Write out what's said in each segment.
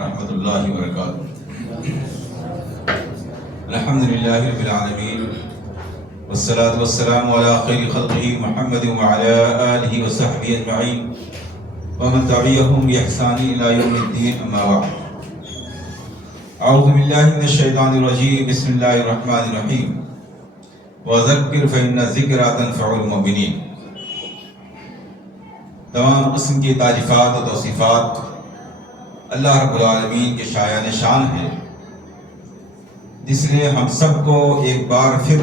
ورحمۃ اللہ وبرکاتہ۔ الحمدللہ رب العالمین والصلاة والسلام علی خیر خلقہ محمد وعلی آلہ وصحبہ اجمعین ومن تبعہم بإحسان الی یوم الدین، اما بعد۔ اعوذ باللہ من الشیطان الرجیم، بسم اللہ الرحمن الرحیم۔ وذکر فإن الذکریٰ تنفع المؤمنین۔ تمام قسم کی تعریفات و توصیفات اللہ رب العالمین کے شایان شان ہے، جس نے ہم سب کو ایک بار پھر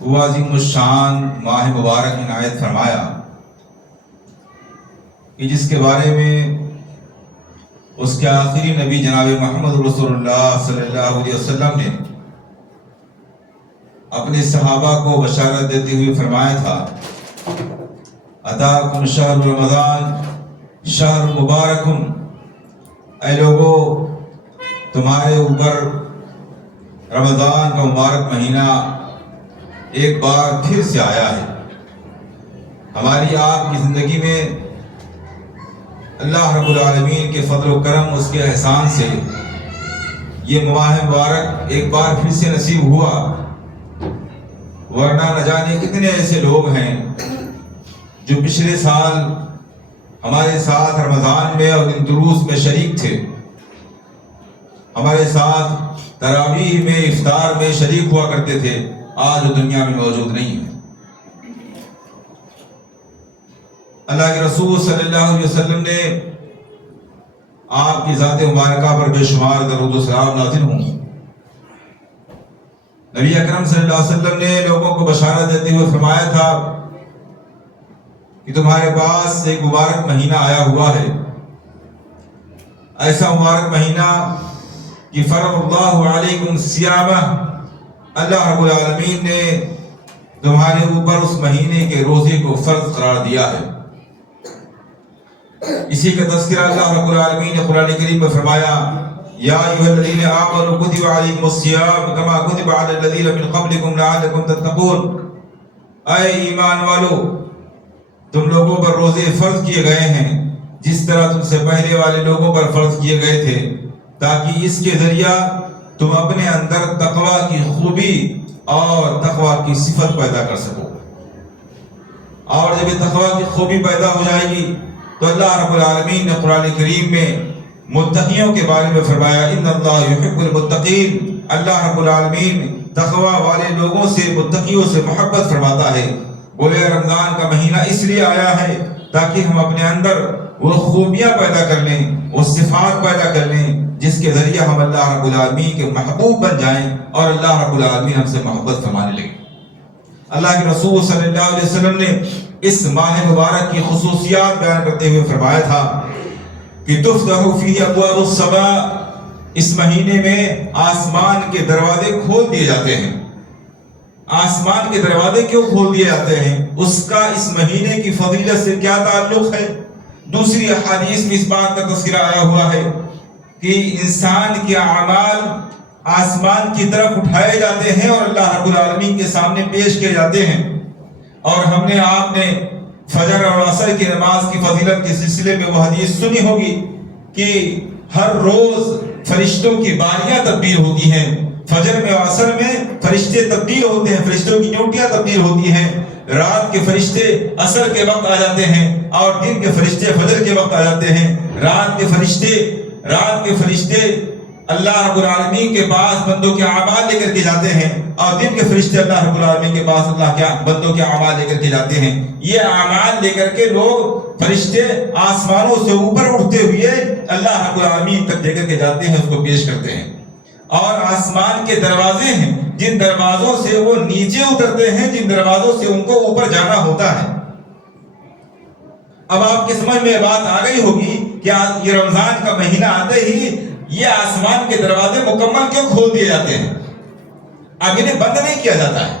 وہ عظیم الشان ماہ مبارک عنایت فرمایا کہ جس کے بارے میں اس کے آخری نبی جناب محمد رسول اللہ صلی اللہ علیہ وسلم نے اپنے صحابہ کو بشارت دیتے ہوئے فرمایا تھا، اتاکم شہر رمضان شہر مبارکن، اے لوگو تمہارے اوپر رمضان کا مبارک مہینہ ایک بار پھر سے آیا ہے۔ ہماری آپ کی زندگی میں اللہ رب العالمین کے فضل و کرم، اس کے احسان سے یہ ماہ مبارک ایک بار پھر سے نصیب ہوا، ورنہ نہ جانے کتنے ایسے لوگ ہیں جو پچھلے سال ہمارے ساتھ رمضان میں اور دن دروس میں شریک تھے، ہمارے ساتھ تراویح میں افطار میں شریک ہوا کرتے تھے، آج وہ دنیا میں موجود نہیں ہے۔ اللہ کے رسول صلی اللہ علیہ وسلم نے آپ کی ذات مبارکہ پر بے شمار درود و سلام نازل ہوں۔ نبی اکرم صلی اللہ علیہ وسلم نے لوگوں کو بشارت دیتے ہوئے فرمایا تھا کہ تمہارے پاس ایک مبارک مہینہ آیا ہوا ہے، ایسا مبارک مہینہ کہ فرض اللہ علیکم صیامہ، اللہ رب العالمین نے تمہارے اوپر اس مہینے کے روزے کو فرض قرار دیا ہے۔ اسی کا تذکرہ اللہ رب العالمین نے قرآن کریم میں فرمایا، یا ایھا الذین آمنوا کتب علیکم الصیام کما کتب علی الذین من قبلکم لعلکم تتقون، اے ایمان والو تم لوگوں پر روزے فرض کیے گئے ہیں جس طرح تم سے پہلے والے لوگوں پر فرض کیے گئے تھے، تاکہ اس کے ذریعہ تم اپنے اندر تقوی کی خوبی اور تقوی کی صفت پیدا کر سکو۔ اور جب یہ تقوی کی خوبی پیدا ہو جائے گی تو اللہ رب العالمین نے قرآن کریم میں متقیوں کے بارے میں فرمایا، ان اللہ یحب المتقین، اللہ رب العالمین تقوی والے لوگوں سے، متقیوں سے محبت فرماتا ہے۔ بولے رمضان کا مہینہ اس لیے آیا ہے تاکہ ہم اپنے اندر وہ خوبیاں پیدا کر لیں، وہ صفات پیدا کر لیں جس کے ذریعے ہم اللہ رب العالمین کے محبوب بن جائیں اور اللہ رب العالمین ہم سے محبت فرمانے لگے۔ اللہ کے رسول صلی اللہ علیہ وسلم نے اس ماہ مبارک کی خصوصیات بیان کرتے ہوئے فرمایا تھا کہ تفتح فیہ ابواب السماء، اس مہینے میں آسمان کے دروازے کھول دیے جاتے ہیں۔ آسمان کے دروازے کیوں کھول دیے جاتے ہیں؟ اس کا اس مہینے کی فضیلت سے کیا تعلق ہے؟ دوسری احادیث میں اس بات کا تذکرہ آیا ہوا ہے کہ انسان کے اعمال آسمان کی طرف اٹھائے جاتے ہیں اور اللہ رب العالمین کے سامنے پیش کیے جاتے ہیں۔ اور ہم نے آپ نے فجر اور عصر کی نماز کی فضیلت کے سلسلے میں وہ حدیث سنی ہوگی کہ ہر روز فرشتوں کی باریاں تبدیل ہوتی ہیں، فجر میں اور عصر میں فرشتے تبدیل ہوتے ہیں، فرشتوں کی ڈیوٹیاں تبدیل ہوتی ہیں، رات کے فرشتے عصر کے وقت آ جاتے ہیں اور دن کے فرشتے فجر کے وقت آ جاتے ہیں۔ رات کے فرشتے اللہ رب العالمین کے پاس بندوں کے اعمال لے کر کے جاتے ہیں اور دن کے فرشتے اللہ رب العالمین کے پاس اللہ کے بندوں کے اعمال لے کر کے جاتے ہیں۔ یہ اعمال لے کر کے لوگ فرشتے آسمانوں سے اوپر اٹھتے ہوئے اللہ رب العالمین تک لے کر کے جاتے ہیں، اس کو پیش کرتے ہیں۔ اور آسمان کے دروازے ہیں جن دروازوں سے وہ نیچے اترتے ہیں، جن دروازوں سے ان کو اوپر جانا ہوتا ہے۔ اب آپ کے سمجھ میں بات آ گئی ہوگی کہ یہ رمضان کا مہینہ آتے ہی یہ آسمان کے دروازے مکمل کیوں کھول دیے جاتے ہیں؟ اب انہیں بند نہیں کیا جاتا ہے۔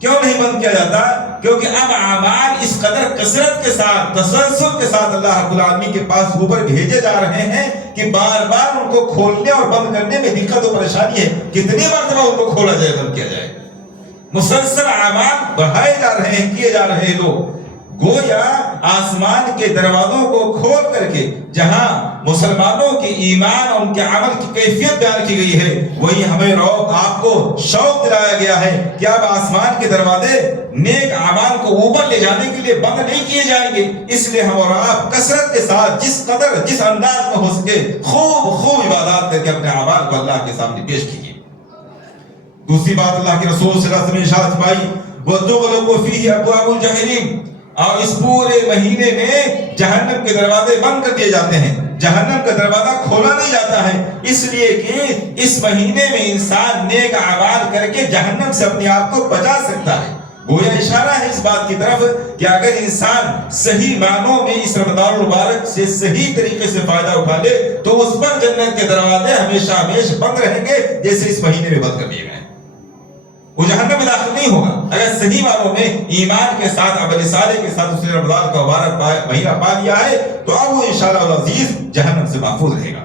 کیوں نہیں بند کیا جاتا؟ کیونکہ اب اعمال اس قدر کثرت کے ساتھ، تسلسل کے ساتھ اللہ رب العالمین کے پاس اوپر بھیجے جا رہے ہیں کہ بار بار ان کو کھولنے اور بند کرنے میں دقت و پریشانی ہے۔ کتنی مرتبہ ان کو کھولا جائے، بند کیا جائے؟ مسلسل اعمال بڑھائے جا رہے ہیں، کیے جا رہے ہیں لوگ۔ گویا آسمان کے دروازوں کو کھول کر کے جہاں مسلمانوں کے ایمان اور ان کے عمل کی کیفیت بیان کی گئی ہے، وہی ہمیں آپ کو شوق دلایا گیا ہے کہ اب آسمان کے دروازے نیک اعمال کو اوپر لے جانے کے لیے بند نہیں کیے جائیں گے۔ اس لیے ہم اور آپ کثرت کے ساتھ جس قدر جس انداز میں ہو سکے خوب عبادات کر کے اپنے اعمال کو اللہ کے سامنے پیش کیجیے۔ دوسری بات اللہ کے رسول صلی اللہ علیہ وسلم نے ارشاد فرمائی وَتُغْلَقُ فِيهِ أَبْوَابُ الْجَحِيمِ، اور اس پورے مہینے میں جہنم کے دروازے بند کر دیے جاتے ہیں، جہنم کا دروازہ کھولا نہیں جاتا ہے، اس لیے کہ اس مہینے میں انسان نیک اعمال کر کے جہنم سے اپنے آپ کو بچا سکتا ہے۔ گویا اشارہ ہے اس بات کی طرف کہ اگر انسان صحیح معنوں میں اس رمضان المبارک سے صحیح طریقے سے فائدہ اٹھا لے تو اس پر جنت کے دروازے ہمیشہ بند رہیں گے، جیسے اس مہینے میں بند کر دیے گئے۔ وہ جہنم میں داخل نہیں ہوگا اگر صحیح معنوں میں ایمان کے ساتھ عمل صالح کے ساتھ اس نے رمضان کا مبارک مہینہ پا لیا ہے تو اب وہ انشاءاللہ العزیز جہنم سے محفوظ رہے گا۔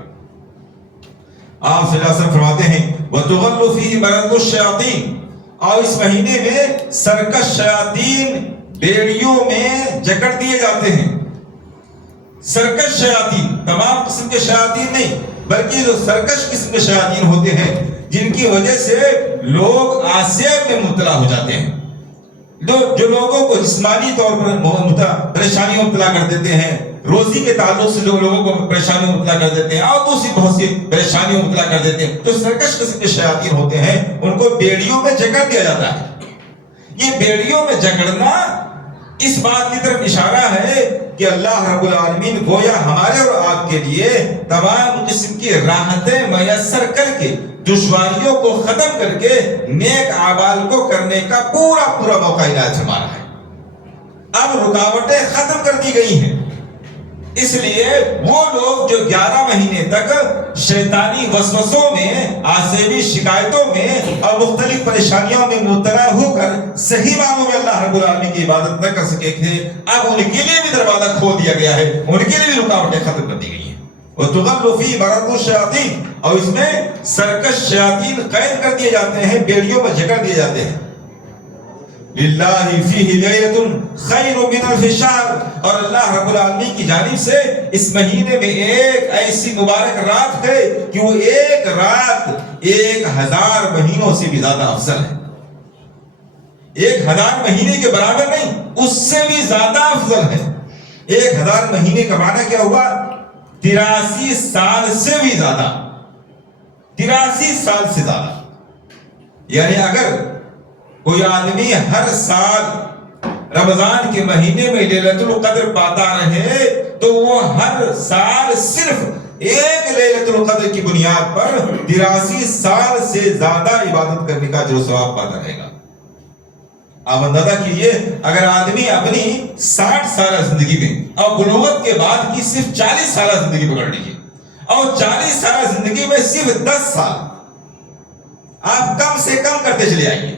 آپ صلی اللہ علیہ وسلم فرماتے ہیں وَتُغَلُّ فِيهِ مَرَضُ الشَّيَاطِينِ، اور اس مہینے میں سرکش شیاطین بیڑیوں میں جکڑ دیے جاتے ہیں۔ سرکش شیاطین تمام قسم کے شیاطین نہیں بلکہ جو سرکش قسم کے شیاطین ہوتے ہیں جن کی وجہ سے لوگ آسیب میں مبتلا ہو جاتے ہیں، جو لوگوں کو جسمانی طور پر پریشانی مبتلا کر دیتے ہیں، روزی کے تعلق سے جو لوگوں کو پریشانی مبتلا کر دیتے ہیں اور دوسری بہت سی پریشانی مبتلا کر دیتے ہیں، جو سرکش قسم کے شیاطین ہوتے ہیں ان کو بیڑیوں میں جکڑ دیا جاتا ہے۔ یہ بیڑیوں میں جکڑنا اس بات کی طرف اشارہ ہے کہ اللہ رب العالمین گویا ہمارے اور آپ کے لیے تمام قسم کی راحتیں میسر کر کے دشواریوں کو ختم کر کے نیک اعمال کو کرنے کا پورا موقع عنایت فرما رہا ہے۔ اب رکاوٹیں ختم کر دی گئی ہیں، اس لیے وہ لوگ جو 11 مہینے تک شیطانی وسوسوں میں، آسیبی شکایتوں میں اور مختلف پریشانیوں میں مبتلا ہو کر صحیح معنوں میں اللہ رب العالمین کی عبادت نہ کر سکے تھے، اب ان کے لیے بھی دروازہ کھول دیا گیا ہے، ان کے لیے بھی رکاوٹیں ختم کر دی گئی ہیں۔ وَتُغَلُّ فِيهِ مَرَضُ الشَّيَاطِينِ، اور اس میں سرکش شیاطین قید کر دیے جاتے ہیں، بیڑیوں پر جکڑ دیے جاتے ہیں۔ لِلَّهِ فِيهِ لَيْلَةٌ خَيْرٌ مِنْ أَلْفِ شَهْرٍ، اور اللہ رب العالمین کی جانب سے اس مہینے میں ایک ایسی مبارک رات ہے کہ وہ ایک رات 1000 مہینوں سے بھی زیادہ افضل ہے۔ 1000 مہینے کے برابر نہیں، اس سے بھی زیادہ افضل ہے۔ 1000 مہینے کا معنی کیا ہوا؟ 83 سال سے بھی زیادہ، 83 سال سے زیادہ۔ یعنی اگر کوئی آدمی ہر سال رمضان کے مہینے میں لیلۃ القدر پاتا رہے تو وہ ہر سال صرف ایک لیلۃ القدر کی بنیاد پر 83 سال سے زیادہ عبادت کرنے کا جو ثواب پاتا رہے گا۔ آپ اندازہ کیجئے اگر آدمی اپنی 60 سالہ زندگی میں اور بلوغت کے بعد کی صرف 40 سالہ زندگی پکڑ لیجیے اور 40 سالہ زندگی میں صرف 10 سال آپ کم سے کم کرتے چلے آئیے،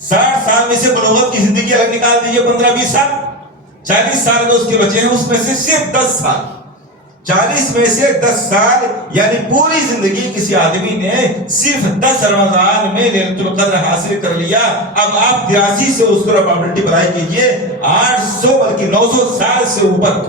60 سال میں سے بلوغت کی زندگی الگ نکال دیجئے 15-20 سال، 40 سال جو اس کے بچے ہیں اس میں سے صرف 10 سال، 40 میں سے 10 سال یعنی پوری زندگی کسی آدمی نے صرف 10 رمضان میں لیلۃ القدر حاصل کر لیا۔ اب آپ 83 سے اس کو پرابلٹی بڑھائی کیجئے 800 بلکہ 900 سال سے اوپر،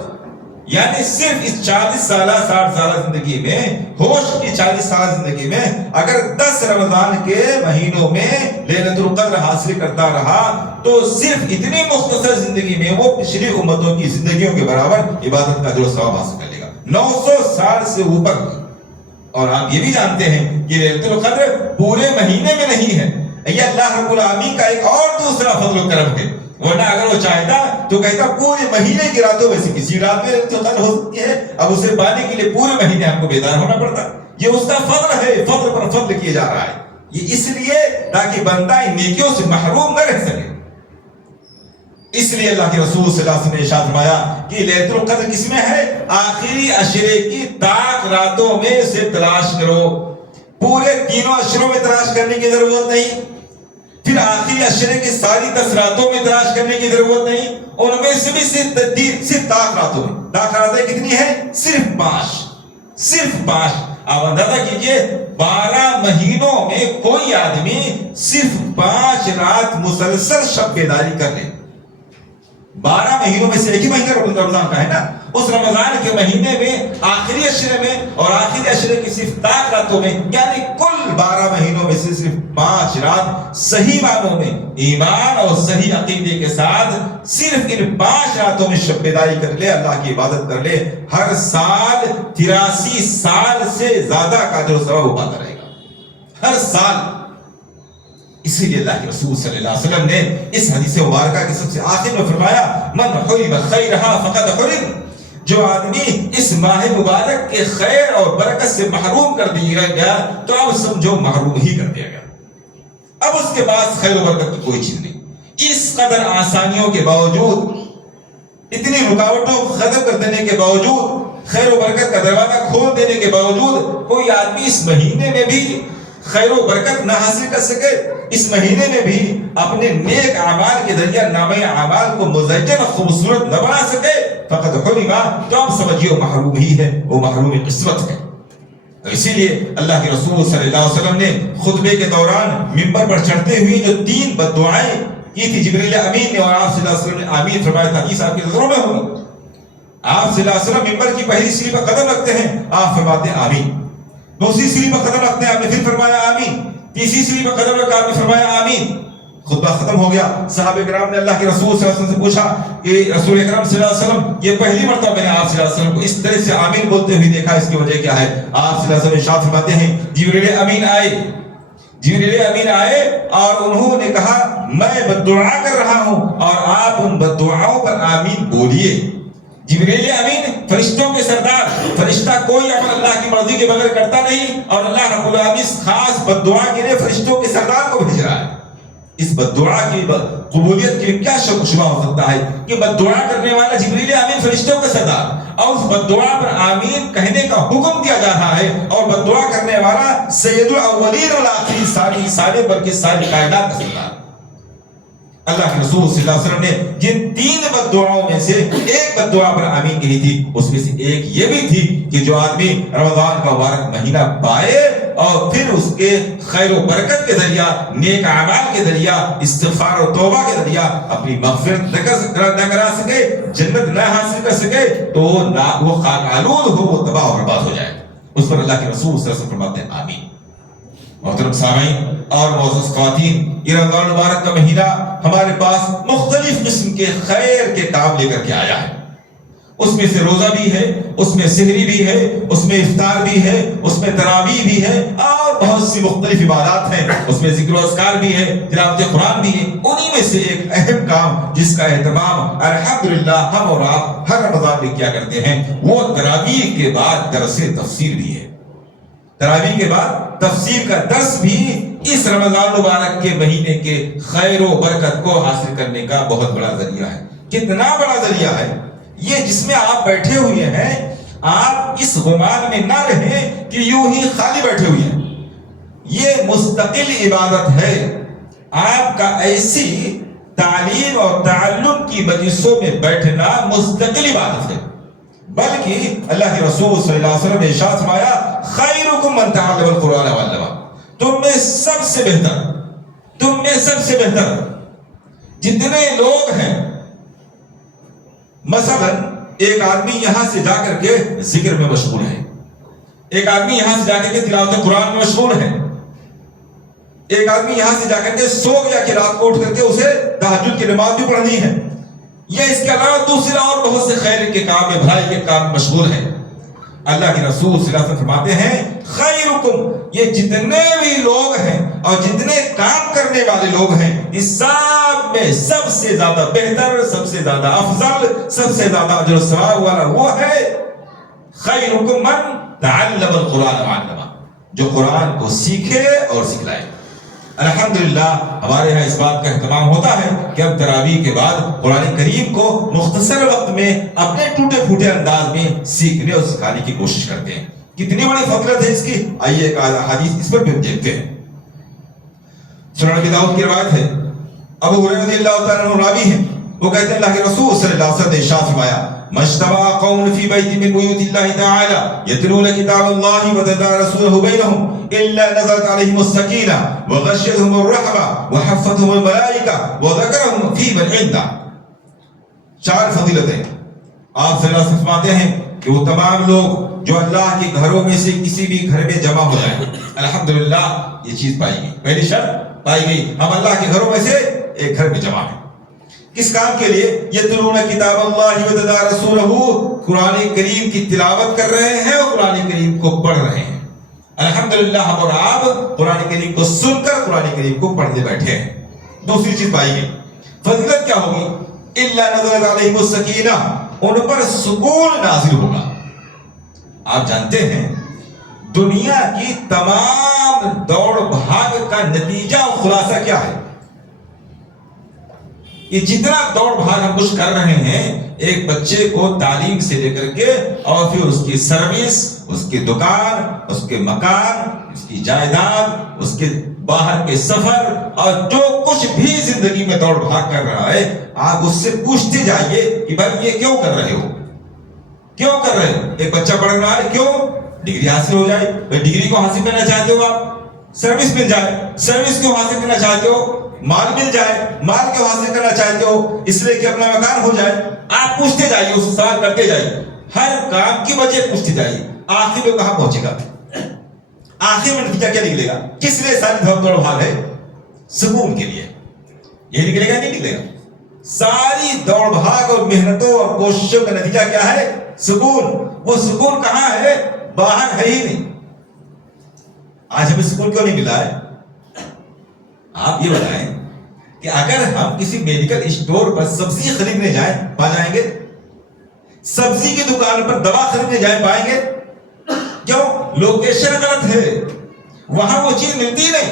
یعنی صرف اس 40 سالہ 60 سالہ زندگی میں، ہوش کی 40 سالہ زندگی میں اگر 10 رمضان کے مہینوں میں لیلۃ القدر حاصل کرتا رہا تو صرف اتنی مختصر زندگی میں وہ پچھلی امتوں کی زندگیوں کے برابر عبادت کا جو ثواب حاصل کر لے گا، 900 سال سے اوپر۔ اور آپ یہ بھی جانتے ہیں کہ لیلۃ القدر پورے مہینے میں نہیں ہے، یہ اللہ رب العالمین کا ایک اور دوسرا فضل و کرم ہے، ورنہ اگر وہ چاہتا تو کہتا پورے مہینے کی راتوں میں سے کسی رات میں لیلۃ القدر ہو سکتی ہے، اب اسے پانے کے لیے پورے مہینے آپ کو بیدار ہونا پڑتا۔ یہ اس کا فضل ہے، فضل پر فضل کیا جا رہا ہے، یہ اس لیے تاکہ بندہ ان نیکیوں سے محروم نہ رہ سکے۔ اس لیے اللہ کے رسول صلی اللہ علیہ وسلم نے ارشاد فرمایا کہ لیلۃ القدر کس میں ہے؟ آخری عشرے کی طاق راتوں میں سے تلاش کرو، پورے تینوں عشروں میں تلاش کرنے کی ضرورت نہیں، پھر آخری عشرے کی ساری 10 راتوں میں تلاش کرنے کی ضرورت نہیں، ان میں سے بھی صرف طاق راتوں میں۔ طاق راتیں کتنی ہیں؟ صرف 5، صرف 5۔ آپ اندازہ کیجئے 12 مہینوں میں کوئی آدمی صرف 5 رات مسلسل شب بیداری کر لے، 12 مہینوں میں سے ایک ہی مہینہ رمضان کا ہے نا. اس رمضان کے مہینے میں آخری عشرے میں اور آخری عشرے کی صرف 10 راتوں میں، یعنی کل 12 مہینوں میں سے صرف 5 رات صحیح معنوں میں ایمان اور صحیح عقیدے کے ساتھ صرف ان 5 راتوں میں شب بیداری کر لے، اللہ کی عبادت کر لے، ہر سال 83 سال سے زیادہ کا جو ثواب وہ پاتا رہے گا ہر سال. اسی لیے اللہ کے رسول صلی اللہ علیہ وسلم نے اس حدیث مبارکہ کے سب سے آخر میں فرمایا من حرم خیرہا فقد حرم، جو آدمی اس ماہ مبارک کے خیر اور برکت سے محروم کر دیا گیا تو اب سمجھو محروم ہی کر دیا گیا. اب اس کے پاس خیر و برکت کی کوئی چیز نہیں. اس قدر آسانیوں کے باوجود، اتنی رکاوٹوں کو ختم کر دینے کے باوجود، خیر و برکت کا دروازہ کھول دینے کے باوجود کوئی آدمی اس مہینے میں بھی خیر و برکت نہ حاصل کر سکے، اس مہینے میں بھی اپنے نیک اعمال کے ذریعہ نامہ اعمال کو مزین خوبصورت نہ بنا سکے، فقط حرما، تو آپ سمجھیے وہ محروم ہی ہے، وہ محروم قسمت ہے. اسی لیے اللہ کے رسول صلی اللہ علیہ وسلم نے خطبے کے دوران منبر پر چڑھتے ہوئے جو 3 بددعائیں کی تھی جبریل امین نے، اور آپ صلی اللہ علیہ وسلم نے آمین فرمایا تھا، حدیث آپ کی نظروں میں ہوگی. آپ صلی اللہ علیہ وسلم منبر کی پہلی سیڑھی پر قدم رکھتے ہیں، آپ فرماتے ہیں آمین. دوسری سیڑھی پر قدم رکھتے ہیں، آپ نے پھر فرمایا آمین. تیسری سیڑھی پر قدم رکھا، آپ نے فرمایا آمین. خطبہ ختم ہو گیا. صحابہ کرام نے اللہ کے رسول صلی اللہ علیہ وسلم سے پوچھا کہ رسول اکرم صلی اللہ علیہ وسلم یہ پہلی مرتبہ میں نے آپ صلی اللہ علیہ وسلم کو اس طرح سے آمین بولتے ہوئے دیکھا، اس کی وجہ کیا ہے؟ آپ صلی اللہ علیہ وسلم ارشاد فرماتے ہیں جبریل امین آئے، جبریل امین آئے اور انہوں نے کہا میں بددعا کر رہا ہوں اور آپ ان بددعاؤں پر آمین بولیے. جبریل امین فرشتوں کے سردار، فرشتہ کوئی عمل اللہ کی مرضی کے بغیر کرتا نہیں، اور اللہ رب العالمین خاص بددعا کے لیے فرشتوں کے سردار کو بھیج رہا ہے. اس بددعا کی قبولیت کے لیے کیا شک و شبہ ہو سکتا ہے کہ بددعا کرنے والا جبریل امین فرشتوں کا سردار، اور اس بددعا پر آمین کہنے کا حکم دیا جا رہا ہے، اور بددعا کرنے والا سید الاولین والآخرین، سارے بلکہ ساری کائنات کا سردار. اللہ کے رسول صلی اللہ علیہ وسلم نے جن 3 بددعاؤں میں سے ایک بددعا پر آمین کہی تھی، اس میں سے ایک یہ بھی تھی کہ جو آدمی رمضان کا مبارک مہینہ پائے اور پھر اس کے خیر و برکت کے ذریعہ، نیک اعمال کے ذریعہ، استغفار و توبہ کے ذریعہ اپنی مغفرت نہ کرا سکے، جنت نہ حاصل کر سکے، تو وہ خاک آلود ہو، وہ تباہ و برباد ہو جائے. اس پر اللہ کے رسول صلی اللہ علیہ وسلم فرماتے ہیں آمین. محترم سامعین اور معزز خواتین، یہ رمضان مبارک کا مہینہ ہمارے پاس مختلف قسم کے خیر کے کام لے کر کے آیا ہے. اس میں سے روزہ بھی ہے، اس میں سحری بھی ہے، اس میں افطار بھی ہے، اس میں تراویح بھی ہے، اور بہت سی مختلف عبادات ہیں. اس میں ذکر و اذکار بھی ہے، تلاوت قرآن بھی ہے. انہی میں سے ایک اہم کام جس کا اہتمام الحمدللہ ہم اور آپ ہر رمضان میں کیا کرتے ہیں، وہ تراویح کے بعد درس تفسیر بھی ہے. تراویح کے بعد تفسیر کا درس بھی اس رمضان مبارک کے مہینے کے خیر و برکت کو حاصل کرنے کا بہت بڑا ذریعہ ہے. کتنا بڑا ذریعہ ہے یہ، جس میں آپ بیٹھے ہوئے ہیں. آپ اس گمان میں نہ رہیں کہ یوں ہی خالی بیٹھے ہوئے ہیں. یہ مستقل عبادت ہے. آپ کا ایسی تعلیم اور تعلم کی مجلسوں میں بیٹھنا مستقل عبادت ہے. بلکہ اللہ کے رسول صلی اللہ علیہ وسلم نے ارشاد فرمایا خیرکم من تعلم القرآن وعلمہ، تم میں سب سے بہتر جتنے لوگ ہیں. مثلا ایک آدمی یہاں سے جا کر کے ذکر میں مشغول ہے، ایک آدمی یہاں سے جا کر کے تلاوت قرآن میں مشغول ہے، ایک آدمی یہاں سے جا کر کے سو گیا کہ رات کو اٹھ کر کے اسے تہجد کی نماز بھی پڑھنی ہے، یا اس کے علاوہ دوسرے اور بہت سے خیر کے کام میں، بھلائی کے کام مشغول ہیں. اللہ کے رسول صلی اللہ علیہ وسلم فرماتے ہیں خیرکم، یہ جتنے بھی لوگ ہیں اور جتنے کام کرنے والے لوگ ہیں، اس سب میں سب سے زیادہ بہتر، سب سے زیادہ افضل، سب سے زیادہ اجر و ثواب والا وہ ہے خیرکم من تعلم القرآن وعلمہ، جو قرآن کو سیکھے اور سکھلائے. الحمدللہ ہمارے یہاں اس بات کا اہتمام ہوتا ہے کہ ہم تراویح کے بعد قرآن کریم کو مختصر وقت میں اپنے ٹوٹے پھوٹے انداز میں سیکھنے اور سکھانے کی کوشش کرتے ہیں. کتنی بڑی فضیلت ہے اس کی، آئیے ایک حدیث اس پر بھی دیکھتے ہیں. سنن ابی داؤد کی روایت ہے، ابو ہریرہ رضی اللہ تعالیٰ عنہ راوی ہیں، وہ کہتے ہیں اللہ کے رسول صلی اللہ علیہ وسلم نے ارشاد فرمایا مجتمع قوم فی بیت من بیوت اللہ تعالی یتلون کتاب اللہ ویتدارسونہ بینہم الا نزلت علیہم السکینہ وغشیتہم الرحمہ وحفتہم الملائکہ وذکرہم فی من عنده. 4 فضیلتیں آپ صلی اللہ علیہ وسلم فرماتے ہیں کہ وہ تمام لوگ جو اللہ کے گھروں میں سے کسی بھی گھر میں جمع ہو جائیں، الحمدللہ یہ چیز پائی گئی، پہلی شرط پائی گئی، ہم اللہ کے گھروں میں سے ایک گھر میں جمع ہیں۔ کس کام کے لیے؟ یتلون کتاب اللہ ویتدارسونہ، قرآن کریم کی تلاوت کر رہے ہیں اور قرآن کریم کو پڑھ رہے ہیں۔ الحمدللہ ہم اور آپ قرآن کریم کو سن کر قرآن کریم کو پڑھنے بیٹھے ہیں۔ دوسری چیز پائی گئی، فضیلت کیا ہوگی؟ الا نزلت علیہم السکینہ، ان پر سکون نازل ہوگا۔ آپ جانتے ہیں دنیا کی تمام دوڑ بھاگ کا نتیجہ اور خلاصہ کیا ہے؟ یہ جتنا دوڑ بھاگ ہم کچھ کر رہے ہیں، ایک بچے کو تعلیم سے لے کر کے اور پھر اس کی سروس، اس کی دکان، اس کے مکان، اس کی جائیداد، اس کے باہر کے سفر اور جو کچھ بھی زندگی میں دوڑ بھاگ کر رہا ہے، آپ اس سے پوچھتے جائیے کہ بھائی یہ کیوں کر رہے ہو، کیوں کر رہے ہو؟ ایک بچہ پڑھ رہا ہے، کیوں؟ ڈگری حاصل ہو جائے۔ ڈگری کو حاصل کرنا چاہتے ہو آپ، سروس مل جائے۔ سروس کیوں حاصل کرنا چاہتے ہو؟ مال مل جائے۔ مال کیوں حاصل کرنا چاہتے ہو؟ اس لیے کہ اپنا مکان ہو جائے۔ آپ پوچھتے جائیے، اس سوال کرتے جائیے، ہر کام کی وجہ پوچھتے جائیے، آخر میں کہاں پہنچے گا؟ آخر میں نتیجہ کیا نکلے گا؟ کس لیے ساری دوڑ بھاگ ہے؟ سکون کے لیے۔ یہ نکلے گا نہیں نکلے گا؟ ساری دوڑ بھاگ اور محنتوں اور کوششوں کا نتیجہ کیا ہے؟ سکون۔ وہ سکون کہاں ہے؟ باہر ہے ہی نہیں۔ آج ہمیں سکون کیوں نہیں ملا ہے؟ آپ یہ بتائیں کہ اگر ہم کسی میڈیکل اسٹور پر سبزی خریدنے جائیں، پا جائیں گے؟ سبزی کی دکان پر دوا خریدنے جائیں، پائیں گے؟ کیوں؟ لوکیشن غلط ہے، وہاں وہ چیز ملتی نہیں۔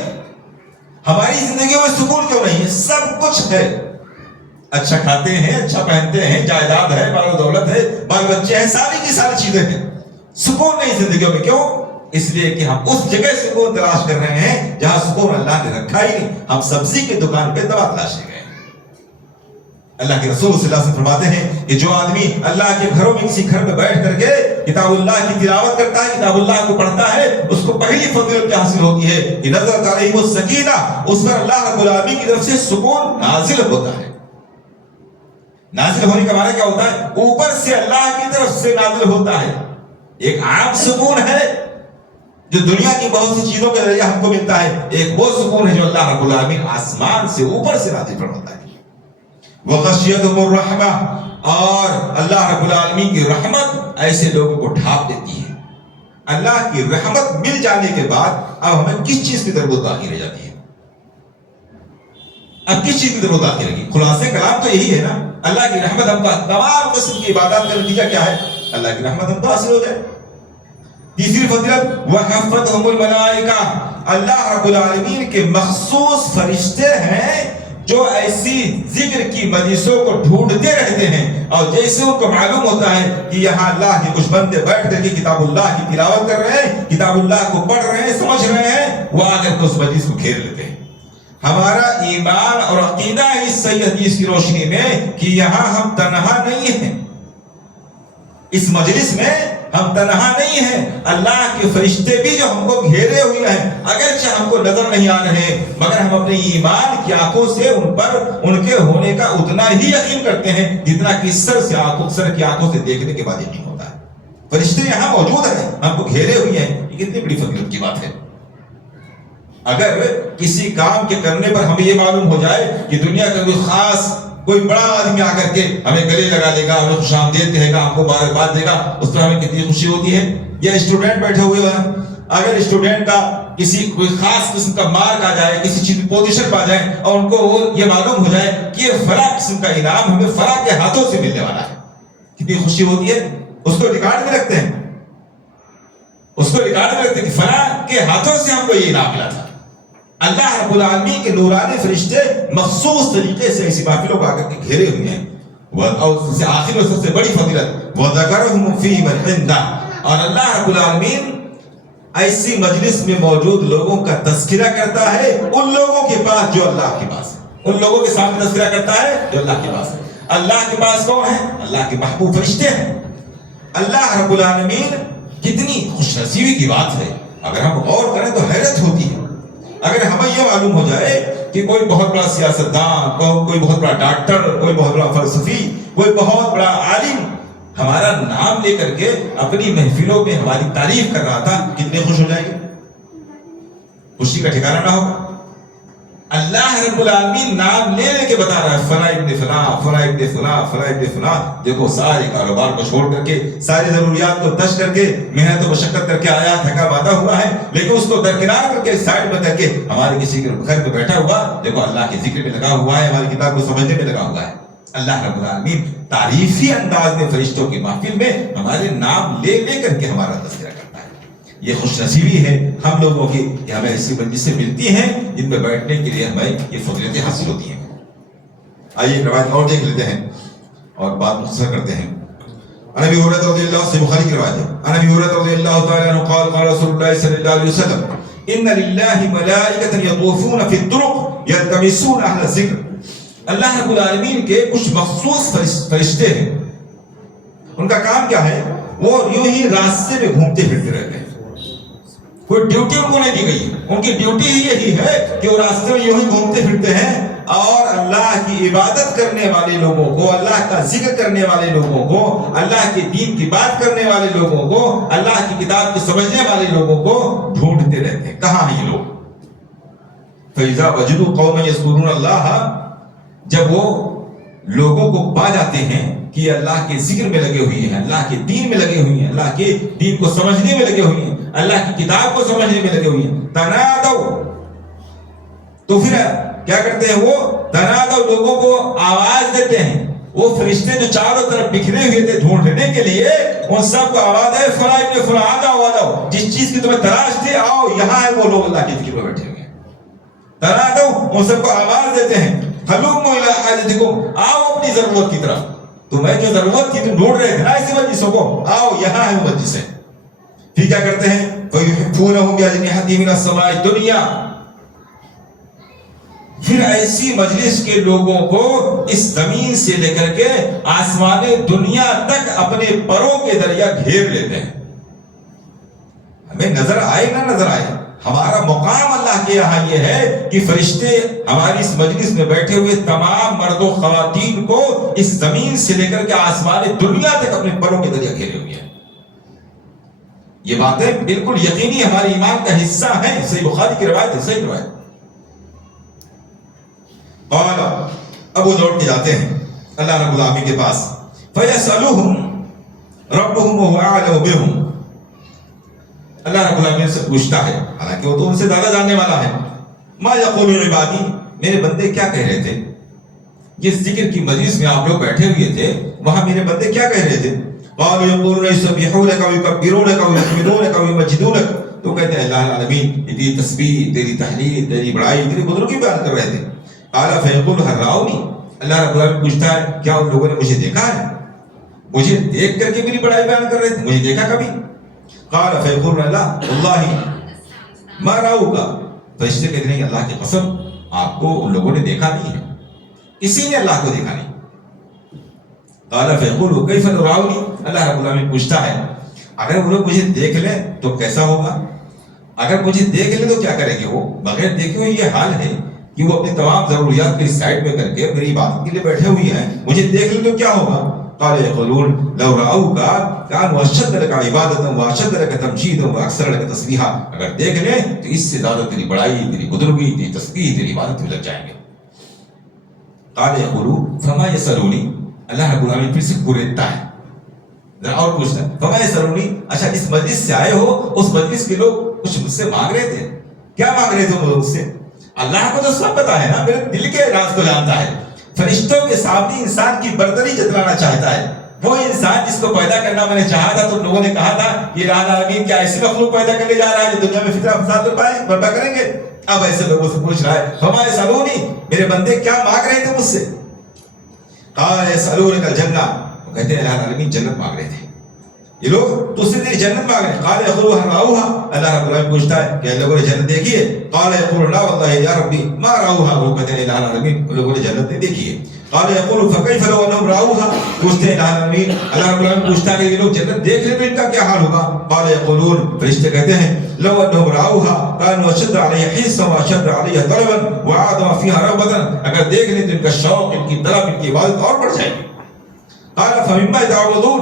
ہماری زندگی میں سکون کیوں نہیں ہے؟ سب کچھ ہے، اچھا کھاتے ہیں، اچھا پہنتے ہیں، جائیداد ہے، مال و دولت ہے، بال بچے ہیں، ساری کی ساری چیزیں ہیں، سکون نہیں زندگیوں میں۔ کیوں؟ اس لیے کہ ہم اس جگہ سکون تلاش کر رہے ہیں جہاں سکون اللہ نے رکھا ہی نہیں۔ ہم سبزی کی دکان پہ دوا تلاشنے گئے۔ اللہ کے رسول صلی اللہ علیہ وسلم فرماتے ہیں کہ جو آدمی اللہ کے گھروں میں کسی گھر میں بیٹھ کر کے کتاب اللہ کی تلاوت کرتا ہے، کتاب اللہ کو پڑھتا ہے، اس کو پہلی فضیلت کیا حاصل ہوتی ہے کہ نزلت علیہم السکینہ، اس پر اللہ رب العالمین کی طرف سے سکون نازل ہوتا ہے۔ نازل ہونے کا معنی کیا ہوتا ہے؟ اوپر سے اللہ کی طرف سے نازل ہوتا ہے۔ ایک عام سکون ہے جو دنیا کی بہت سی چیزوں کے ذریعے ہم کو ملتا ہے، ایک وہ سکون ہے جو اللہ رب العالمین آسمان سے اوپر سے نازل فرماتا ہے۔ وغشیتہم الرحمہ، اور اللہ رب العالمین کی رحمت ایسے لوگوں کو ڈھانپ دیتی ہے۔ اللہ کی رحمت مل جانے کے بعد اب ہمیں کس چیز کی ضرورت باقی رہ جاتی ہے؟ اب کس چیز کی ضرورت باقی رہے گی؟ خلاصے کلام تو یہی ہے نا، اللہ کی رحمت ہم کا تمام قسم کی عبادات کا نتیجہ کیا ہے؟ اللہ کی رحمت ہم کو حاصل ہو جائے۔ تیسری فضیلت وحفتہم الملائکہ، اللہ رب العالمین کے مخصوص فرشتے ہیں جو ایسی ذکر کی مجلسوں کو ڈھونڈتے رہتے ہیں، اور جیسے ان کو معلوم ہوتا ہے کہ یہاں اللہ کے کچھ بندے بیٹھ کر کے کتاب اللہ کی تلاوت کر رہے ہیں، کتاب اللہ کو پڑھ رہے ہیں، سمجھ رہے ہیں، وہ آ کر کے اس مجلس کو گھیر لیتے ہیں۔ ہمارا ایمان اور عقیدہ ہے اس صحیح حدیث کی روشنی میں کہ یہاں ہم تنہا نہیں ہیں، اس مجلس میں ہم تنہا نہیں ہیں، اللہ کے فرشتے بھی جو ہم کو گھیرے ہوئے ہیں، اگرچہ ہم کو نظر نہیں آ رہے مگر ہم اپنے ایمان کی آنکھوں سے ان پر ان کے ہونے کا اتنا ہی یقین کرتے ہیں جتنا کہ سر کی آنکھوں سے دیکھنے کے بعد یقین ہوتا ہے۔ فرشتے یہاں موجود ہیں، ہم کو گھیرے ہوئے ہیں، یہ کتنی بڑی فضیلت کی بات ہے۔ اگر کسی کام کے کرنے پر ہمیں یہ معلوم ہو جائے کہ دنیا کا کوئی خاص کوئی بڑا آدمی آ کر کے ہمیں گلے لگا دے گا، ہمیں خوش آمدید کہے گا، ہم کو مبارکباد دے گا، اس پر ہمیں کتنی خوشی ہوتی ہے۔ یا اسٹوڈنٹ بیٹھے ہوئے ہیں، اگر اسٹوڈنٹ کا کسی کوئی خاص قسم کا مارک آ جائے، کسی چیز پوزیشن پہ آ جائے اور ان کو یہ معلوم ہو جائے کہ یہ فلاں قسم کا انعام ہمیں فلاں کے ہاتھوں سے ملنے والا ہے، کتنی خوشی ہوتی ہے۔ اس کو ریکارڈ میں رکھتے ہیں، اس کو ریکارڈ میں رکھتے ہیں کہ فلاں کے ہاتھوں سے ہم کو یہ انعام ملا تھا۔ اللہ رب العالمین کے نورانی فرشتے مخصوص طریقے سے ایسی محفلوں کو آ کر کے گھیرے ہوئے ہیں۔ اور آخر میں سب سے بڑی فضیلت وَذَكَرَهُمْ فِي مَنْ عِنْدَهُ، اور اللہ رب العالمین ایسی مجلس میں موجود لوگوں کا تذکرہ کرتا ہے ان لوگوں کے پاس جو اللہ کے پاس ہے، ان لوگوں کے سامنے تذکرہ کرتا ہے جو اللہ کے پاس ہے۔ اللہ کے پاس کون ہے؟ اللہ کے محبوب فرشتے ہیں۔ اللہ رب العالمین کتنی خوش نصیبی کی بات ہے، اگر ہم غور کریں تو حیرت ہوتی ہے۔ اگر ہمیں یہ معلوم ہو جائے کہ کوئی بہت بڑا سیاستدان، کوئی بہت بڑا ڈاکٹر، کوئی بہت بڑا فلسفی، کوئی بہت بڑا عالم ہمارا نام لے کر کے اپنی محفلوں میں ہماری تعریف کر رہا تھا، کتنے خوش ہو جائیں گے؟ خوشی کا ٹھکانہ نہ ہوگا۔ اللہ رب العالمین نام لے لے کے بتا رہا ہے فلاں ابن فلاں، فلاں ابن فلاں، فلاں ابن فلاں، دیکھو سارے کاروبار کو چھوڑ کر کے، ساری ضروریات کو تش کر کے، محنت و مشقت کر کے آیا، تھکا ماندہ ہوا ہے، لیکن اس کو درکنار کر کے سائڈ میں کر کے ہمارے کسی کے گھر پہ بیٹھا ہوا، دیکھو اللہ کے ذکر میں لگا ہوا ہے، ہماری کتاب کو سمجھنے میں لگا ہوا ہے۔ اللہ رب العالمین تعریفی انداز میں فرشتوں کی محفل میں ہمارے نام لے لے کر کے ہمارا تذکرہ کرتا ہے۔ یہ خوش نصیبی ہے ہم لوگوں کی کہ ہمیں ایسی مجلسیں ملتی ہیں جن میں بیٹھنے کے لیے ہمیں یہ فضیلتیں حاصل ہوتی ہیں۔ آئیے ایک روایت اور دیکھ لیتے ہیں اور بات مختصر کرتے ہیں۔ عن ابی ہریرہ رضی اللہ عنہ سے بخاری کی روایت ہے، عن ابی ہریرہ رضی اللہ تعالی عنہ قال قال رسول اللہ صلی اللہ علیہ وسلم ان للہ ملائکۃ یطوفون فی الطرق یلتمسون اہل الذکر۔ اللہ رب العالمین کے کچھ مخصوص فرشتے ہیں، ان کا کام کیا ہے؟ وہ یوں ہی راستے میں گھومتے پھرتے رہتے ہیں، کوئی ڈیوٹی ان کو نہیں دی گئی، ان کی ڈیوٹی ہی یہی ہے کہ وہ راستے میں یوں ہی گھومتے پھرتے ہیں اور اللہ کی عبادت کرنے والے لوگوں کو، اللہ کا ذکر کرنے والے لوگوں کو، اللہ کے دین کی بات کرنے والے لوگوں کو، اللہ کی کتاب کو سمجھنے والے لوگوں کو ڈھونڈتے رہتے ہیں۔ کہاں ہیں یہ لوگ؟ فَإِذَا وَجَدُوا قَوْمًا يَذْكُرُونَ اللَّهَ، جب وہ لوگوں کو پا جاتے ہیں کہ یہ اللہ کے ذکر میں لگے ہوئے ہیں، اللہ کے دین میں لگے ہوئے ہیں، اللہ کے دین کو سمجھنے میں لگے ہوئے ہیں، اللہ کی کتاب کو سمجھنے میں لگے ہوئے ہیں، تنادوا، تو پھر کیا کرتے ہیں؟ وہ تنادوا، لوگوں کو آواز دیتے ہیں۔ وہ فرشتے جو چاروں طرف بکھرے ہوئے تھے ڈھونڈنے کے لیے، ان سب کو آواز ہے فلاں ابن فلاں، آ جاؤ آ جاؤ، جس چیز کی تمہیں تلاش تھی آؤ، یہاں ہے وہ لوگ اللہ کے ذکر میں بیٹھے ہوئے ہیں۔ تنادوا، ان سب کو آواز دیتے ہیں، ہلوموا الی حاجتکم، آؤ اپنی ضرورت کی طرف، تمہیں جو ضرورت تھی تم ڈھونڈ رہے تھے نا ایسی مجلسوں کو، آؤ یہاں ہے وہ مجلسیں۔ پھر کیا کرتے ہیں؟ فَيُحِبُّونَهُمْ بِأَجْنِحَتِهِمْ مِنَ السَّمَاءِ الدُّنْيَا، پھر ایسی مجلس کے لوگوں کو اس زمین سے لے کر کے آسمان دنیا تک اپنے پروں کے ذریعہ گھیر لیتے ہیں۔ ہمیں نظر آئے نہ نظر آئے، ہمارا مقام اللہ کے یہاں یہ ہے کہ فرشتے ہماری اس مجلس میں بیٹھے ہوئے تمام مرد و خواتین کو اس زمین سے لے کر کے آسمان دنیا تک اپنے پروں کے ذریعہ گھیرے ہوئے ہیں۔ یہ باتیں بالکل یقینی ہمارے ایمان کا حصہ ہیں، صحیح بخاری کی روایت ہے، صحیح روایت۔ قال، ابو لوٹ کے جاتے ہیں اللہ رب العالمین کے پاس، فَيَسْأَلُهُمْ رَبُّهُمْ وَهُوَ أَعْلَمُ بِهُمْ، اللہ رب العالمین سے پوچھتا ہے، حالانکہ وہ تو ان سے زیادہ جاننے والا ہے، ما یقول عبادی، میرے بندے کیا کہہ رہے تھے؟ جس ذکر کی مجلس میں آپ لوگ بیٹھے ہوئے تھے وہاں میرے بندے کیا کہہ رہے تھے؟ قالوا یقولون یسبحونک ویکبرونک ویحمدونک ویمجدونک، تو کہتے ہیں اللہ العالمین تیری تسبیح، تیری تحلیل، تیری بڑائی، تیری بزرگی بیان کر رہے تھے۔ قال فیقول هل رأونی، اللہ رب العالمین پوچھتا ہے کیا ان لوگوں نے مجھے دیکھا ہے؟ مجھے دیکھ کر کے میری بڑائی بیان کر رہے تھے، مجھے دیکھا کبھی؟ قال فیقول اللہ واللہ ما رأوک، فرشتے کہتے ہیں اللہ کی قسم آپ کو ان لوگوں نے دیکھا نہیں ہے، کسی نے اللہ کو دیکھا نہیں۔ قال فیقول کیف رأونی، اللہ رب العالمین پوچھتا ہے اگر وہ لوگ مجھے دیکھ لیں تو کیسا ہوگا؟ اگر مجھے دیکھ لیں تو کیا کریں گے؟ وہ بغیر دیکھے ہوئے یہ حال ہے کہ وہ اپنی تمام ضروریات کو سائڈ میں کر کے میری عبادت کے لیے بیٹھے ہوئی ہیں، مجھے دیکھ لیں تو کیا ہوگا؟ قال یقولون لو رأوک كانوا اشد لك عبادة واشد لك تمجيدا واكثر لك تسبيحا، اگر دیکھ لیں تو اس سے زیادہ تیری بڑائی، تیری بزرگی، تیری تسبیح، تیری عبادت میں لگ جائیں گے۔ قال یقولون فما يسألونی، اللہ رب العالمین پھر سے پوچھتا ہے، ذرا اور پوچھتا ہے فما يسألونی، اچھا اس مجلس سے آئے ہو، اس مجلس کے لوگ کچھ مجھ سے مانگ رہے تھے، کیا مانگ رہے تھے وہ مجھ سے؟ اللہ کو تو سب پتا ہے نا، میرے دل کے راز کو جانتا ہے۔ فرشتوں کے سامنے انسان کی برتری جتلانا چاہتا ہے، وہ انسان جس کو پیدا کرنا میں نے چاہا تھا، تو لوگوں نے کہا تھا یہ رب العالمین کیا ایسی مخلوق پیدا کرنے جا رہا ہے جو دنیا میں فتنہ فساد برپا کریں گے؟ اب ایسے لوگوں سے پوچھ رہا ہے فما یسألونی، میرے بندے کیا مانگ رہے تھے مجھ سے؟ قال یسألونک الجنہ، وہ کہتے ہیں اللہ العالمین جنت مانگ رہے تھے، یہ لوگ تو صرف جنت مانگ رہے ہیں۔ قال یقولون هل رأوها، اللہ رب العالمین پوچھتا ہے کہ لوگوں نے جنت دیکھی ہے؟ قال یقولون لا واللہ یا ربی ما رأوها، وہ کہتے ہیں اللہ العالمین لوگوں نے جنت نہیں دیکھی ہے۔ قال يقول فكيف لو انهم راوها، پوچھتے ہیں اللہ رب العالمین پوچھتا ہے کہ یہ لوگ جنت دیکھ لیں تو ان کا کیا حال ہوگا؟ قال يقولون، فرشتے کہتے ہیں لو انهم راوها كانوا اشد عليها حرصا واشد عليها طلبا واعظم فيها رغبة، اگر دیکھ لیں تو ان کا شوق، ان کی طلب، ان کی عبادت اور بڑھ جائے گی۔ قال فمما تعبدون،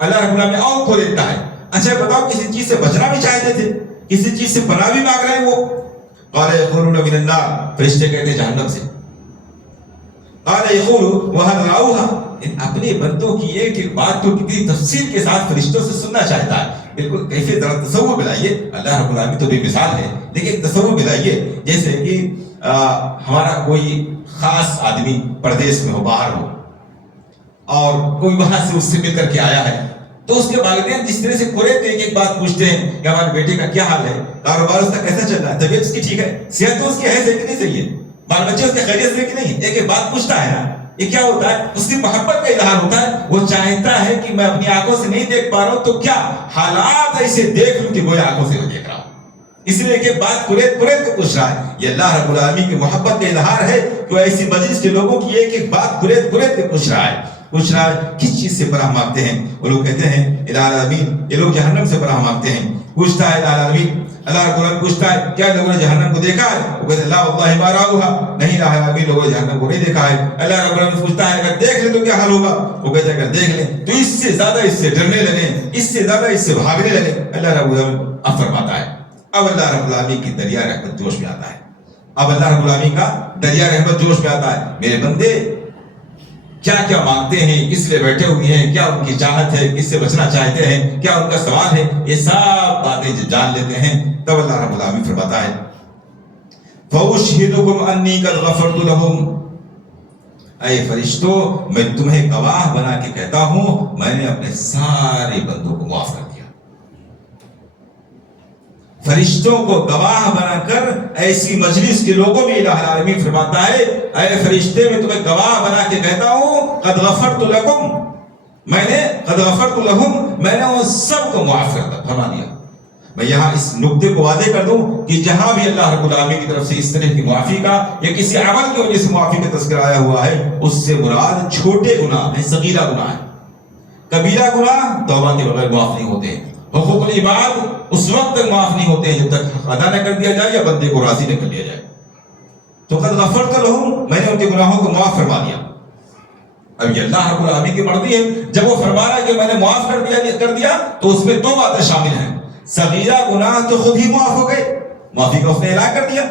اللہ رب العالمین اور کو دیکھتا ہے، اچھا بتاؤ کسی چیز سے بچنا بھی چاہتے تھے، کسی چیز سے پناہ بھی مانگ رہے ہیں وہ؟ قال يقولون من النار، فرشتے کہتے ہیں جہنم سے۔ قال يقول وهل راوها، ان اپنے بندوں کی ایک ایک بات کو کتنی تفصیل کے ساتھ فرشتوں سے سننا چاہتا ہے۔ بالکل کیفیت ذرا تصور ملائیے، اللہ رب العالمین تو بے مثال ہے، لیکن ایک تصور ملائیے جیسے کہ ہمارا کوئی خاص آدمی پردیس میں ہو، باہر ہو، اور کوئی وہاں سے اس سے مل کر کے آیا ہے، تو اس کے والدین جس طرح سے قریب ایک ایک بات پوچھتے ہیں کہ ہمارے بیٹے کا کیا حال ہے، کاروبار اس کا کیسا چل رہا ہے، طبیعت اس کی ٹھیک ہے، صحت تو اس کی ہے صحیح کہ نہیں صحیح ہے، بال بچے اس کے خیریت سے کہ نہیں، ایک ایک بات پوچھتا ہے نا، یہ کیا ہوتا ہے؟ اس کی محبت کا اظہار ہوتا ہے، وہ چاہتا ہے کہ میں اپنی آنکھوں سے نہیں دیکھ پا رہا ہوں تو کیا حالات ایسے دیکھ لوں کہ گویا آنکھوں سے میں دیکھ رہا ہوں، اس لیے کہ بات قریب کو پوچھ رہا ہے۔ یہ اللہ رب العالمین کی محبت کا اظہار ہے کہ وہ ایسی مجلس کے لوگوں کی ایک ایک بات قریب کو پوچھ رہا ہے، پوچھ رہا ہے کس چیز سے پناہ مانگتے ہیں؟ وہ لوگ کہتے ہیں الہ العالمین، یہ لوگ جہنم سے پناہ مانگتے ہیں۔ پوچھتا ہے الہ العالمین، اللہ رب العالمین پوچھتا ہے کیا لوگوں نے جہنم کو دیکھا ہے؟ وہ کہتے ہیں لا واللہ ما رأوها، نہیں الہ العالمین لوگوں نے جہنم کو نہیں دیکھا ہے۔ اللہ رب العالمین پوچھتا ہے اگر دیکھ لیں تو کیا حال ہوگا؟ وہ کہتے ہیں اگر دیکھ لیں تو اس سے زیادہ اس سے ڈرنے لگیں، اس سے زیادہ اس سے بھاگنے لگیں۔ اللہ رب العالمین اب فرماتا ہے، اب اللہ رب العالمین کی دریا رحمت جوش میں آتا ہے، اب اللہ رب العالمین کا دریا رحمت جوش میں آتا ہے، میرے بندے کیا کیا مانگتے ہیں، کس لیے بیٹھے ہوئے ہیں، کیا ان کی چاہت ہے، کس سے بچنا چاہتے ہیں، کیا ان کا سوال ہے، یہ سب باتیں جو جان لیتے ہیں، تب اللہ رب العالمین فرماتا ہے فَأُشْهِدُكُمْ أَنِّي قَدْ غَفَرْتُ لَهُمْ، اے فرشتوں میں تمہیں گواہ بنا کے کہتا ہوں میں نے اپنے سارے بندوں کو معاف کر دیا۔ فرشتوں کو گواہ بنا کر ایسی مجلس کے لوگوں میں الہ العالمین فرماتا ہے اے فرشتے میں تمہیں گواہ بنا کے کہتا ہوں قد غفرت لکم، میں نے قد غفرت لہم، میں نے ان سب کو معاف فرما دیا۔ میں یہاں اس نقطے کو واضح کر دوں کہ جہاں بھی اللہ رب العالمین کی طرف سے اس طرح کی معافی کا یا کسی عمل کی وجہ سے معافی کا تذکرہ آیا ہوا ہے، اس سے مراد چھوٹے گناہ ہیں، صغیرہ گناہ ہے۔ کبیرہ گناہ توبہ کے بغیر معاف نہیں ہوتے ہیں، حقوق العباد اس وقت تک معاف نہیں ہوتے ہیں جب تک ادا نہ کر دیا جائے یا بندے کو راضی نہ کر لیا جائے۔ تو قد غفرت لہم، میں نے ان کے گناہوں کو معاف فرما دیا۔ اب یہ اللہ رب العالمین کی مرضی ہے، جب وہ فرما رہا ہے کہ میں نے معاف کر دیا تو اس میں دو باتیں شامل ہیں، صغیرہ گناہ تو خود ہی معاف ہو گئے، معافی کا اس نے اعلان کر دیا،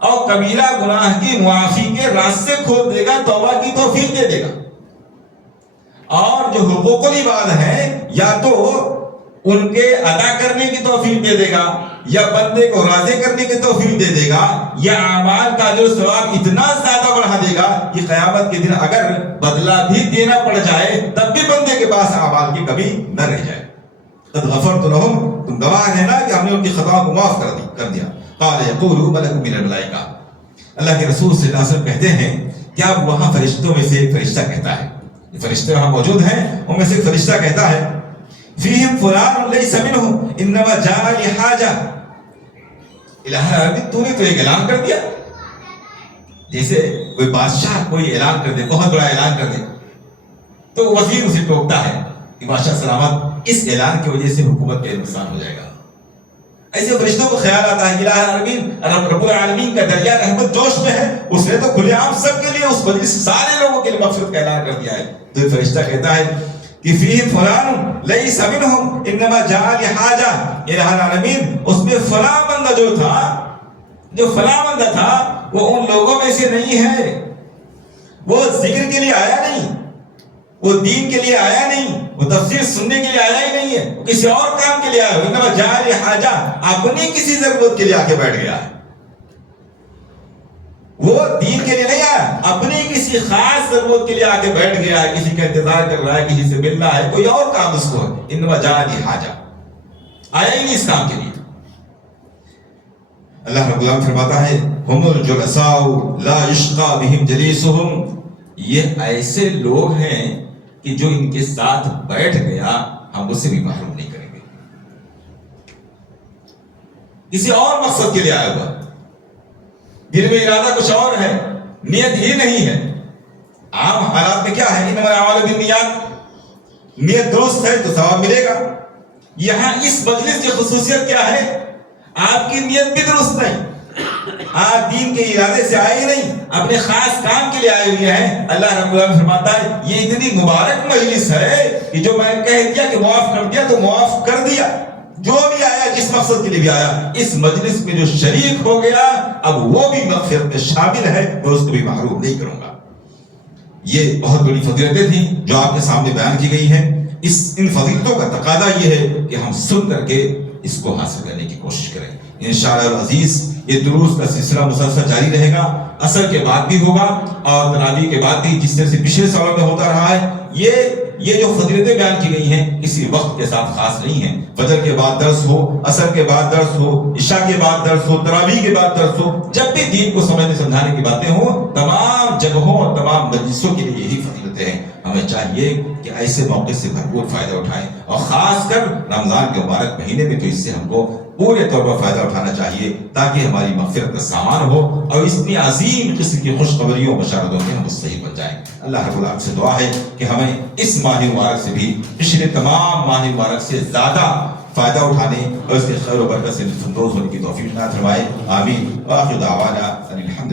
اور کبیرہ گناہ کی معافی کے راستے کھول دے گا، توبہ کی توفیق دے دے گا۔ اور جو حقوق العباد ہیں یا تو ان کے ادا کرنے کی توفیق دے دے گا یا بندے کو راضی کرنے کی توفیق دے دے گا، یا اعمال کا جو ثواب اتنا زیادہ بڑھا دے گا کہ قیامت کے دن اگر بدلہ بھی دینا پڑ جائے تب بھی بندے کے پاس اعمال کی کمی نہ رہ جائے۔ قد غفرت لہم، تم گواہ رہنا کہ ہم نے ان کی خطاؤں کو معاف کر دیا۔ قال یقول ملک من الملائکہ، اللہ کے رسول صلی اللہ علیہ وسلم کہتے ہیں کیا وہاں فرشتوں میں سے ایک فرشتہ کہتا ہے، یہ فرشتے وہاں موجود ہیں، ان میں سے ایک فرشتہ کہتا ہے فیہم فلان لیس منہم انما جاء لحاجہ، الہ العالمین تو نے تو ایک اعلان کر دیا، جیسے کوئی بادشاہ کوئی اعلان کر دے، بہت بڑا اعلان کر دے تو وزیر اسے ٹوکتا ہے کہ بادشاہ سلامت اس اعلان کی وجہ سے حکومت کا نقصان ہو جائے گا۔ ایسے فرشتوں کو خیال آتا ہے کہ الہ العالمین رب العالمین کا دریا رحمت جوش میں ہے، اس نے تو کھلے عام سب کے لیے اس مجلس سارے لوگوں کے لیے مغفرت کا اعلان کر دیا ہے۔ تو یہ فرشتہ کہتا ہے کہ فیہ فلان لیس منہم انما جاء لحاجہ، الہ العالمین اس میں فلاں بندہ جو فلاں بندہ تھا وہ ان لوگوں میں سے نہیں ہے، وہ ذکر کے لیے آیا نہیں، وہ دین کے لیے آیا نہیں، وہ تفسیر سننے کے لیے آیا ہی نہیں ہے، وہ کسی اور کام کے لیے آیا، انما جاء لحاجہ، اپنی کسی ضرورت کے لیے آ کے بیٹھ گیا ہے، وہ دین کے لیے نہیں آیا، اپنی کسی خاص ضرورت کے لیے آ کے بیٹھ گیا ہے، کسی کا انتظار کر رہا ہے، کسی سے مل رہا ہے، کوئی اور کام اس کو ہے، انما جاء لحاجہ، آیا ہی نہیں اس کام کے لیے۔ اللہ رب العالمین فرماتا ہے ہم الجلساء لا یشقى بهم جلیسهم، یہ ایسے لوگ ہیں کہ جو ان کے ساتھ بیٹھ گیا ہم اسے بھی محروم نہیں کریں گے، کسی اور مقصد کے لیے آیا ہوا، دل میں ارادہ کچھ اور ہے، نیت یہ نہیں ہے، عام حالات میں کیا ہے، انما الاعمال بالنیات، نیت درست ہے تو ثواب ملے گا. یہاں اس مجلس کی خصوصیت کیا ہے؟ آپ کی نیت بھی درست نہیں، آپ دین کے ارادے سے آئے نہیں، اپنے خاص کام کے لیے آئے ہوئے ہیں. اللہ رب العالمین فرماتا ہے یہ اتنی مبارک مجلس ہے کہ جو میں کہہ دیا کہ معاف کر دیا تو معاف کر دیا. جو بھی آیا جس مقصد کے لیے بھی آیا، اس مجلس میں جو شریک ہو گیا اب وہ بھی مغفرت میں شامل ہے، میں اس کو بھی محروم نہیں کروں گا. یہ بہت بڑی فضیلتیں تھیں جو آپ کے سامنے بیان کی گئی ہیں. ان فضیلتوں کا تقاضا یہ ہے کہ ہم سن کر کے اس کو حاصل کرنے کی کوشش کریں. انشاءاللہ العزیز یہ دروس کا سلسلہ مسلسل جاری رہے گا، عصر کے بعد بھی ہوگا اور تراویح کے بعد بھی، جس طرح سے پچھلے سالوں میں ہوتا رہا ہے. یہ جو فضیلتیں بیان کی گئی ہیں کسی وقت کے ساتھ خاص نہیں ہیں. فجر کے بعد درس ہو، عصر کے بعد درس ہو، عشاء کے بعد درس ہو، تراویح کے بعد درس ہو، جب بھی دین کو سمجھنے سمجھانے کی باتیں ہوں، تمام جگہوں اور تمام مجلسوں کے لیے یہی فضیلتیں ہیں. ہمیں چاہیے کہ ایسے موقع سے بھرپور فائدہ اٹھائیں، اور خاص کر رمضان کے مبارک مہینے میں تو اس سے ہم کو پورے طور پر فائدہ اٹھانا چاہیے تاکہ ہماری مغفرت کا سامان ہو اور اتنی عظیم قسم کی خوشخبریوں اور بشارتوں میں ہم مستحق بن جائیں. اللہ رب العالمین سے دعا ہے کہ ہمیں اس ماہ مبارک سے بھی پچھلے تمام ماہ مبارک سے زیادہ فائدہ اٹھانے اور اس کے خیر و برکت سے لطف اندوز ہونے کی توفیق عطا فرمائے. آمین. وآخر دعوانا ان الحمد